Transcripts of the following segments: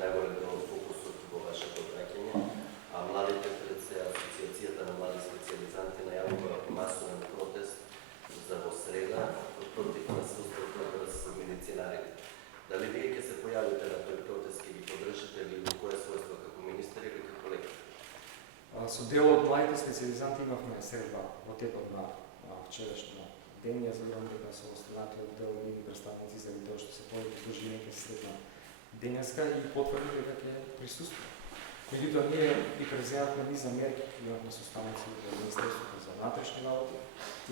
најголем дел од фокусот во вашето обраќање, а младите пред се Асоциацијата на млади специализанти најавува масовен протест за во среда против насилството врз медицинарите. Дали вие ќе се појавите на тој протест, ќе ги поддржите или во кое својство како министер или како лекар? Со дел од младите специализанти имавме средба во текот на вчерашниот ден. Јас верувам дека со останатиот дел нивни представници заради тоа што се повеќе служи ќе се сретна денеска и потврди дека ќе присуствува. Меѓутоа, ние и преземавме низ мерки, имавме состаноци во Министерството за внатрешни работи,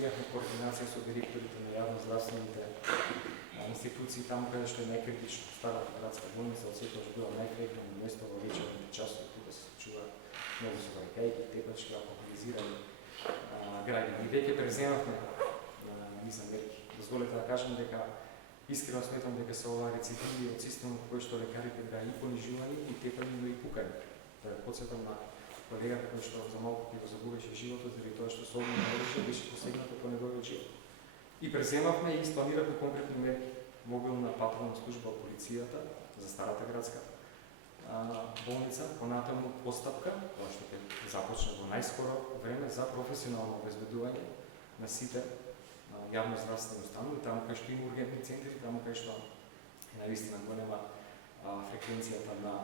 имавме координација со директорите на јавноздравствените институции таму каде што е најкритично. Старата градска болница од секогаш била најфреквентно место во вечерните часови, тука се случува многу сообраќајки, тепачки, алкохолизирани граѓани. И веќе преземавме низ мерки. Дозволете да кажам дека искрено сметам дека се ова рецидиви од системот кој што лекарите беа и понижувани и тепани, но и пукани. Да подсетам на колегата кој што за малку ќе го загубеше животот заради тоа што со огнено оружје беше посегнато по неговиот живот. И преземавме и испланиравме конкретни мерки. Мобилна патрулна служба од полицијата за старата градска болница, понатаму постапка, која што ќе започне во најскоро време за професионално обезбедување на сите јавноздравствени установи, таму кај што има ургентни центри, таму кај што е навистина голема фреквенцијата на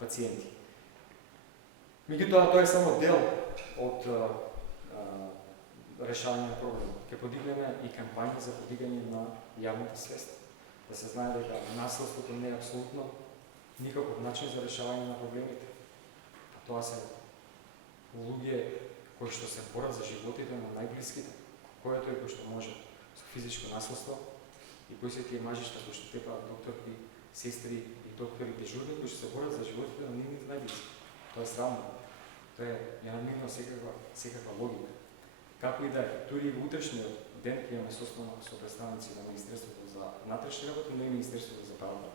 пациенти. Меѓутоа, тоа е само дел од решавање на проблемот. Ќе подигнеме и кампања за подигање на јавната свест. Да се знае дека насилството не е апсолутно никаков начин за решавање на проблемите. А тоа се луѓе кои што се борат за животите на најблиските, којато е кој што може со физичко насилство и кои се тие мажишта кои што тепаат докторки, сестри и доктори дежурни кои што се борат за животите на нивните најблиски. Тоа е срамно. Тоа е намирно секаква логика. Како и да е, дури и во утрешниот ден ќе имаме состанок со представници на Министерството за внатрешни работи, но и Министерството за правда.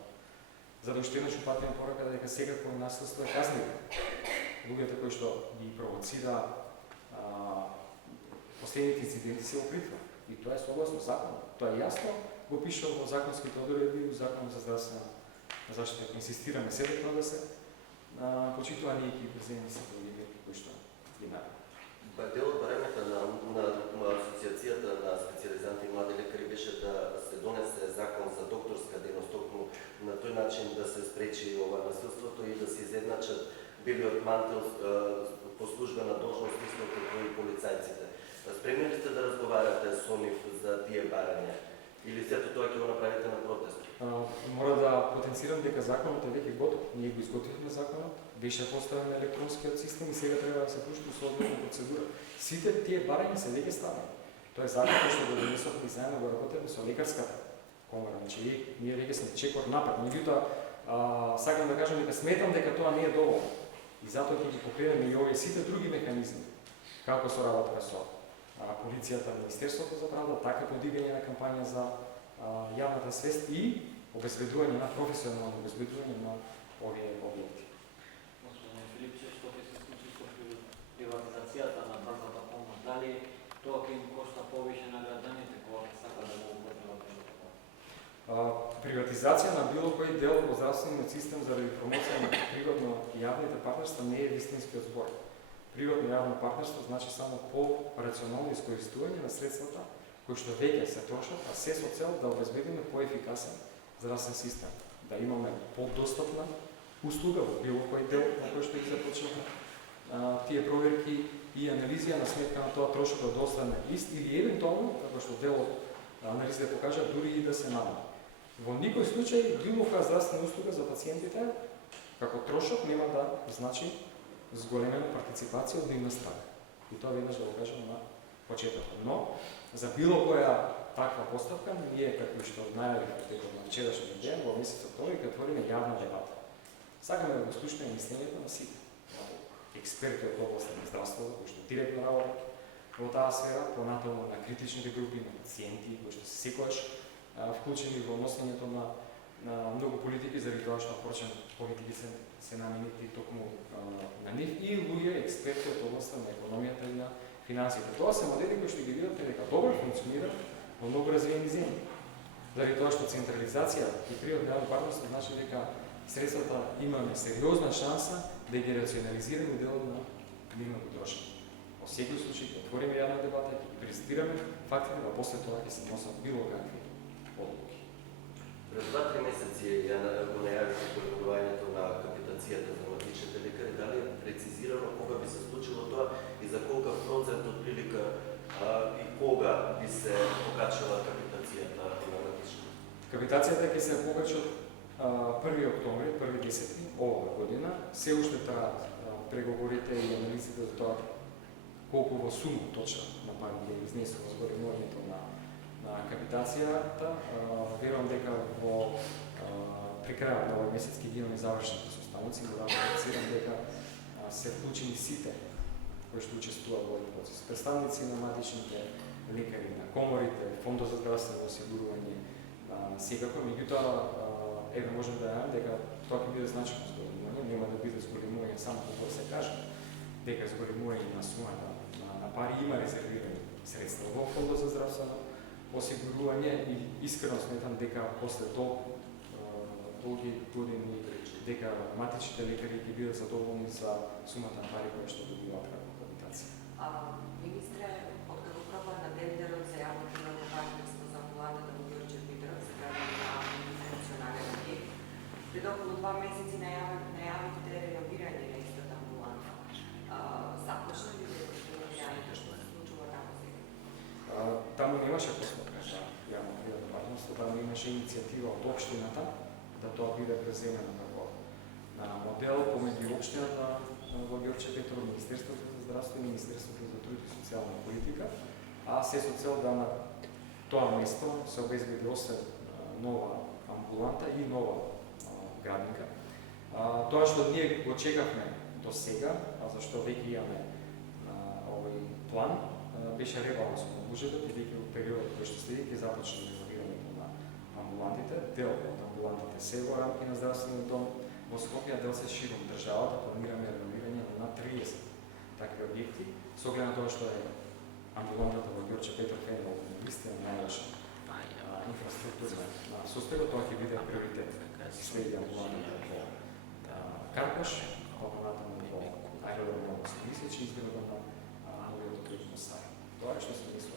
За да уште еднаш упатиме порака дека секако насилство е казниво. Луѓето кои што ги провоцира последните инциденти се во притвор. И тоа е согласно законот. Тоа е јасно го пише во законските одредби и во Законот за здравствена заштита. Инсистираме седетно да се почитува ние ќе преземеме се други мерки кои што ги најдат. Дел од барањата на Асоциацијата на специализанти и млади лекари беше да се донесе закон за докторска дејност, токму на тој начин да се спречи ова насилството и да се изедначат белиот мантел по службена должност исто како и полицајците. Спремни ли сте да разговарате со нив за тие барања? Или сето тоа ќе го направите на протест? Мора да потенцирам дека законот е веќе готов. Ние го изготвивме законот, беше поставен електронскиот систем и сега треба да се пушти соодветна процедура. Сите тие барања се веќе ставени. Тоа е закон кој што го донесовме и заедно го работевме со лекарската комора. Значи, ние веќе сме чекор напред. Меѓутоа, сакам да кажам дека сметам дека тоа не е доволно. И затоа ќе ги покренеме и овие сите други механизми, како со работа со полицијата, Министерството за правда, така подигање на кампања за јавната свест и обезбедување на професионално обезбедување на овие објекти. Господин Филипче, што ќе се случи со приватизацијата на брзата помош? Дали тоа ќе им кошта повеќе на граѓаните кога ќе сакаат да го употребат тоа? Приватизација на било кој дел во здравствениот систем заради промоција на природно јавните партнерства не е вистинскиот збор. Природно јавно партнерство значи само по-рационално искористување на средствата кои што веќе се трошат, а се со цел да обезбедиме поефикасен здравствен систем, да имаме подостапна услуга во било кој дел на кој што ги започнавме тие проверки и анализија на сметка на тоа трошокот да остане ист или евентуално, како што дел од анализите покажа, дури и да се намали. Во никој случај било која здравствена услуга за пациентите како трошок нема да значи зголемена партиципација од нивна страна. И тоа веднаш да го кажам на почетокот. Но за било која таква поставка, ние како што најавивме текот на вчерашниот ден, во месец октомври, ќе отвориме јавна дебата. Сакаме да го слушаме мислењето на сите експерти од област на здравството, кои што директно работат во таа сфера, понатаму на критичните групи, на пациенти, кои што се секогаш вклучени во носењето на многу политики, заради тоа што впрочем политики се наменети токму на нив и луѓе експерти од областа на економијата и на финансите. Тоа се модели кои што ги видите дека добро функционира во многу развиени земји. Заради тоа што централизација и природно јавно партнерство значи дека средствата имаме сериозна шанса да ги рационализираме делот на нивното трошење. Во секој случај ќе отвориме јавна дебата, ќе ги презентираме фактите, а после тоа ќе се носат било какви одлуки. Пред 2-3 месеци ја го најавите пребројањето на капитацијата за матичните лекари. Дали е прецизирано кога би се случило тоа и за колкав процент од прилика и кога би се покачала капитацијата на матичните? Капитацијата ќе се покачи од 1 октомври, 1.10. оваа година. Се уште траат преговорите и анализите за тоа колку во сума точно на пари ќе изнесува зголемувањето на капитацијата. Верувам дека при крајот на овој месец ќе ги имаме завршените состаноци, но да анонсирам дека се вклучени сите кои што учествуваат во овој процес. Представници на матичните лекари, на коморите, Фондот за здравствено осигурување, секако, меѓутоа еве можам да јавам дека тоа ќе биде значајно зголемување, нема да биде зголемување само кога се каже дека зголемување на сумата на пари, има резервирани средства во Фондот за здравствено осигурување и искрено сметам дека после долги години дека матичните лекари ќе бидат задоволни за сумата на пари која што добиваат како капитација. Министре, откако пропадна тендерот за јавно-приvatно партнерство за амбулантата во Ѓорче Петров за градење на национален објект, пред околу 2 месеци најавивте реновирање на истата амбуланта. Започна ли реновирањето, што се случува таму сега? Таму немаше постапка за јавно-приvatно партнерство, таму имаше иницијатива од општината да тоа биде преземено како модел помеѓу општината во Ѓорче Петров, Министерството за здравство и Министерството за труд и социјална политика, а се со цел да на тоа место се обезбеди освен нова амбуланта и нова градинка. Тоа што ние го чекавме до сега, а зашто веќе имаме овој план, беше ребаланс на буџетот и веќе во периодот кој што следи ќе започне реновирањето на амбулантите. Дел од амбулантите се во рамки на здравствениот дом во Скопје, дел се широм државата, планираме реновирање на 30 такви објекти, со оглед на тоа што е амбулантата во Ѓорче Петров е на листа на најлоша инфраструктурна состојба, тоа ќе биде приоритет. Следи амбулантата во Карпаш, понатаму во аеродром на Мисич и изградба на новиот клиничко стар. Тоа е што се мисли